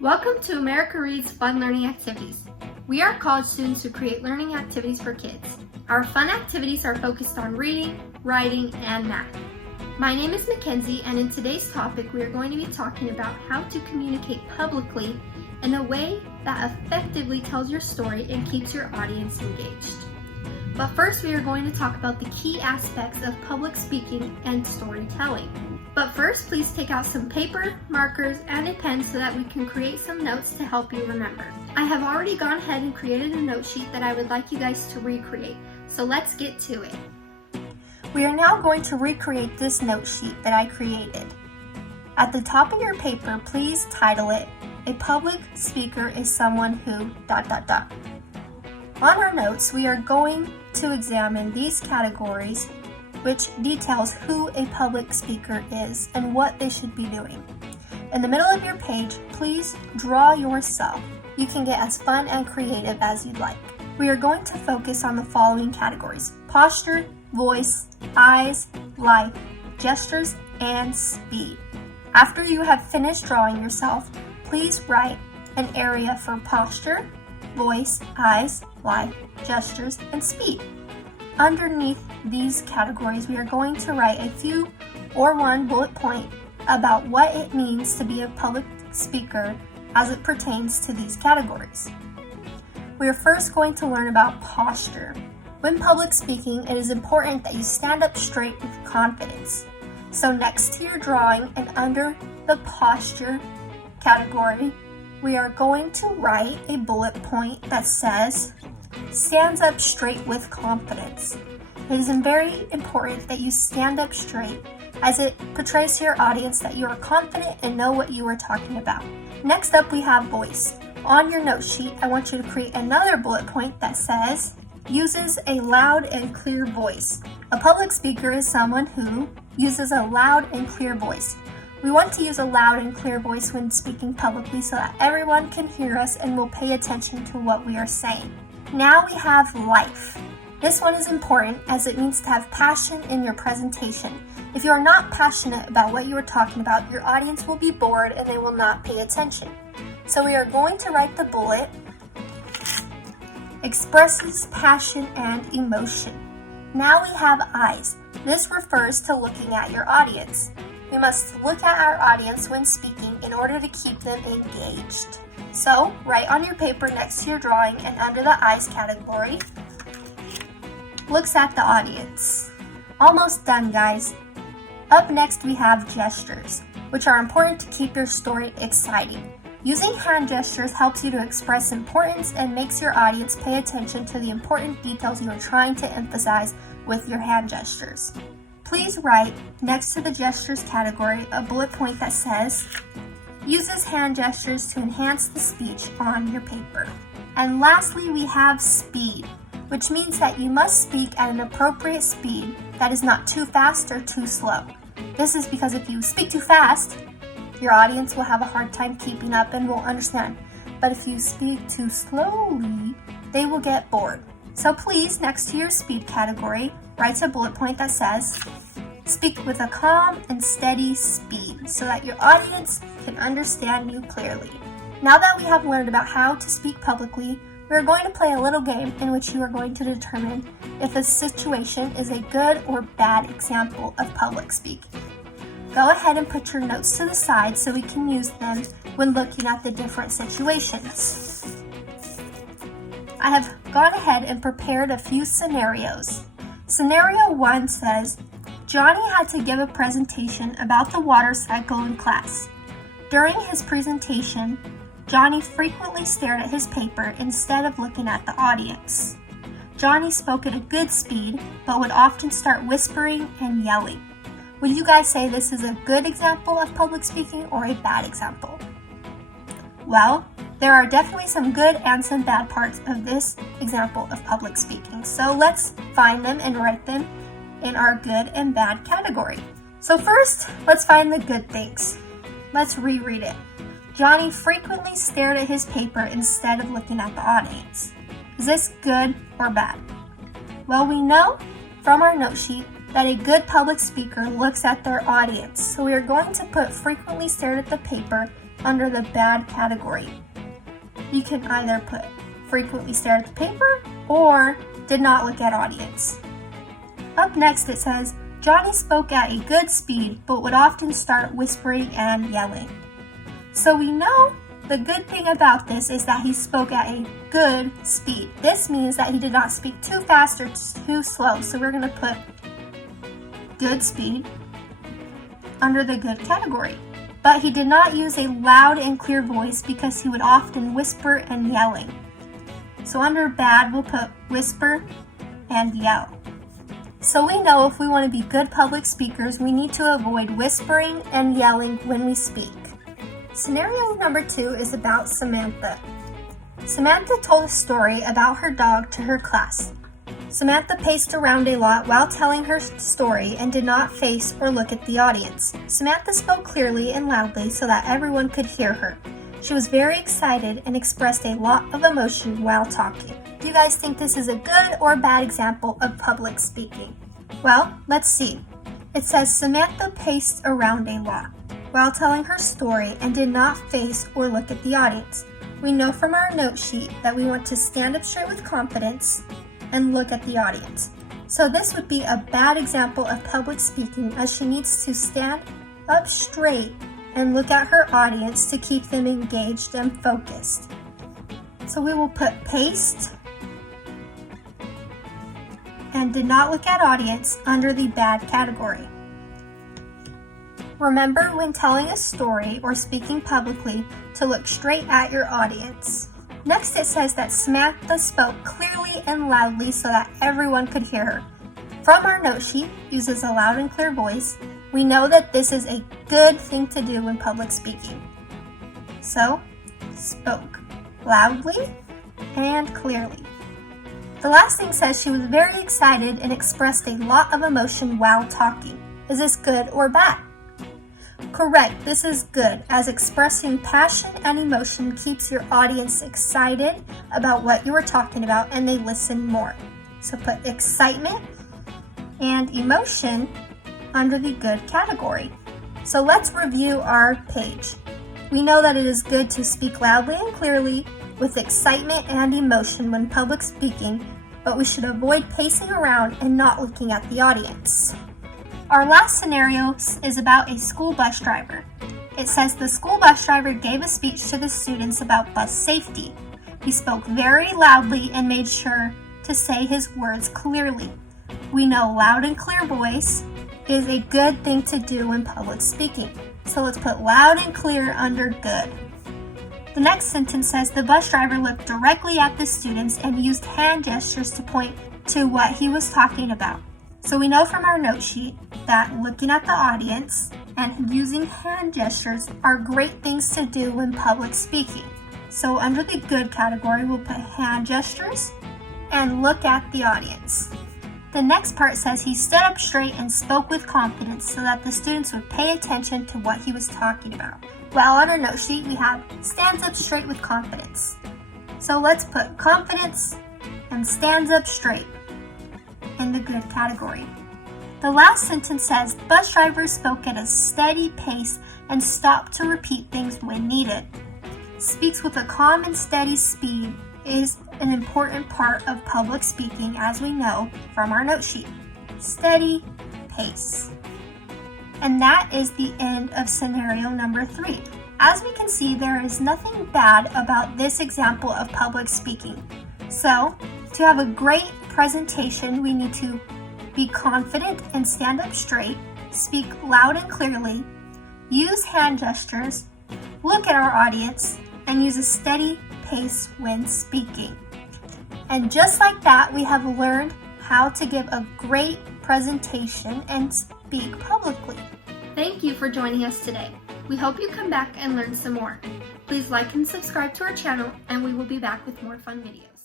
Welcome to America Reads Fun Learning Activities. We are college students who create learning activities for kids. Our fun activities are focused on reading, writing, and math. My name is Mackenzie, and in today's topic, we are going to be talking about how to communicate publicly in a way that effectively tells your story and keeps your audience engaged. But first, we are going to talk about the key aspects of public speaking and storytelling. But first, please take out some paper, markers, and a pen so that we can create some notes to help you remember. I have already gone ahead and created a note sheet that I would like you guys to recreate, so let's get to it. We are now going to recreate this note sheet that I created. At the top of your paper, please title it, "A public speaker is someone who... On our notes, we are going to examine these categories, which details who a public speaker is and what they should be doing. In the middle of your page, please draw yourself. You can get as fun and creative as you'd like. We are going to focus on the following categories: posture, voice, eyes, light, gestures, and speed. After you have finished drawing yourself, please write an area for posture, voice, eyes, light, gestures, and speed. Underneath these categories, we are going to write a few or one bullet point about what it means to be a public speaker as it pertains to these categories. We are first going to learn about posture. When public speaking, it is important that you stand up straight with confidence. So next to your drawing and under the posture category, we are going to write a bullet point that says, "Stands up straight with confidence." It is very important that you stand up straight as it portrays to your audience that you are confident and know what you are talking about. Next up, we have voice. On your note sheet, I want you to create another bullet point that says, "Uses a loud and clear voice." A public speaker is someone who uses a loud and clear voice. We want to use a loud and clear voice when speaking publicly so that everyone can hear us and will pay attention to what we are saying. Now we have life. This one is important as it means to have passion in your presentation. If you are not passionate about what you are talking about, your audience will be bored and they will not pay attention. So we are going to write the bullet, "Expresses passion and emotion." Now we have eyes. This refers to looking at your audience. We must look at our audience when speaking in order to keep them engaged. So, write on your paper next to your drawing and under the eyes category, "Looks at the audience." Almost done, guys. Up next, we have gestures, which are important to keep your story exciting. Using hand gestures helps you to express importance and makes your audience pay attention to the important details you are trying to emphasize with your hand gestures. Please write next to the gestures category a bullet point that says, "Uses hand gestures to enhance the speech on your paper." And lastly, we have speed, which means that you must speak at an appropriate speed that is not too fast or too slow. This is because if you speak too fast, your audience will have a hard time keeping up and won't understand. But if you speak too slowly, they will get bored. So please, next to your speed category, write a bullet point that says, "Speak with a calm and steady speed so that your audience can understand you clearly." Now that we have learned about how to speak publicly, we are going to play a little game in which you are going to determine if a situation is a good or bad example of public speaking. Go ahead and put your notes to the side so we can use them when looking at the different situations. I have gone ahead and prepared a few scenarios. Scenario 1 says, Johnny had to give a presentation about the water cycle in class. During his presentation, Johnny frequently stared at his paper instead of looking at the audience. Johnny spoke at a good speed, but would often start whispering and yelling. Would you guys say this is a good example of public speaking or a bad example? Well, there are definitely some good and some bad parts of this example of public speaking. So let's find them and write them in our good and bad category. So first, let's find the good things. Let's reread it. Johnny frequently stared at his paper instead of looking at the audience. Is this good or bad? Well, we know from our note sheet that a good public speaker looks at their audience. So we are going to put frequently stared at the paper under the bad category. You can either put frequently stared at the paper or did not look at audience. Up next it says, Johnny spoke at a good speed but would often start whispering and yelling. So we know the good thing about this is that he spoke at a good speed. This means that he did not speak too fast or too slow. So we're going to put good speed under the good category. But he did not use a loud and clear voice because he would often whisper and yelling. So under bad, we'll put whisper and yell. So we know if we want to be good public speakers, we need to avoid whispering and yelling when we speak. Scenario number 2 is about Samantha. Samantha told a story about her dog to her class. Samantha paced around a lot while telling her story and did not face or look at the audience. Samantha spoke clearly and loudly so that everyone could hear her. She was very excited and expressed a lot of emotion while talking. Do you guys think this is a good or bad example of public speaking? Well, let's see. It says Samantha paced around a lot while telling her story and did not face or look at the audience. We know from our note sheet that we want to stand up straight with confidence and look at the audience. So this would be a bad example of public speaking, as she needs to stand up straight and look at her audience to keep them engaged and focused. So we will put paced and did not look at audience under the bad category. Remember when telling a story or speaking publicly to look straight at your audience. Next it says that Samantha spoke clearly and loudly so that everyone could hear her. From our note sheet, uses a loud and clear voice. We know that this is a good thing to do when public speaking. So, spoke loudly and clearly. The last thing says she was very excited and expressed a lot of emotion while talking. Is this good or bad? Correct, this is good, as expressing passion and emotion keeps your audience excited about what you were talking about and they listen more. So put excitement and emotion under the good category. So let's review our page. We know that it is good to speak loudly and clearly with excitement and emotion when public speaking, but we should avoid pacing around and not looking at the audience. Our last scenario is about a school bus driver. It says the school bus driver gave a speech to the students about bus safety. He spoke very loudly and made sure to say his words clearly. We know loud and clear voice is a good thing to do when public speaking. So let's put loud and clear under good. The next sentence says the bus driver looked directly at the students and used hand gestures to point to what he was talking about. So we know from our note sheet that looking at the audience and using hand gestures are great things to do when public speaking. So under the good category, we'll put hand gestures and look at the audience. The next part says he stood up straight and spoke with confidence so that the students would pay attention to what he was talking about. While on our note sheet, we have stands up straight with confidence. So let's put confidence and stands up straight in the good category. The last sentence says bus driver spoke at a steady pace and stopped to repeat things when needed. Speaks with a calm and steady speed is an important part of public speaking, as we know from our note sheet. Steady pace. And that is the end of scenario number 3. As we can see, there is nothing bad about this example of public speaking. So, to have a great presentation, we need to be confident and stand up straight, speak loud and clearly, use hand gestures, look at our audience, and use a steady pace when speaking. And just like that, we have learned how to give a great presentation and speak publicly. Thank you for joining us today. We hope you come back and learn some more. Please like and subscribe to our channel, and we will be back with more fun videos.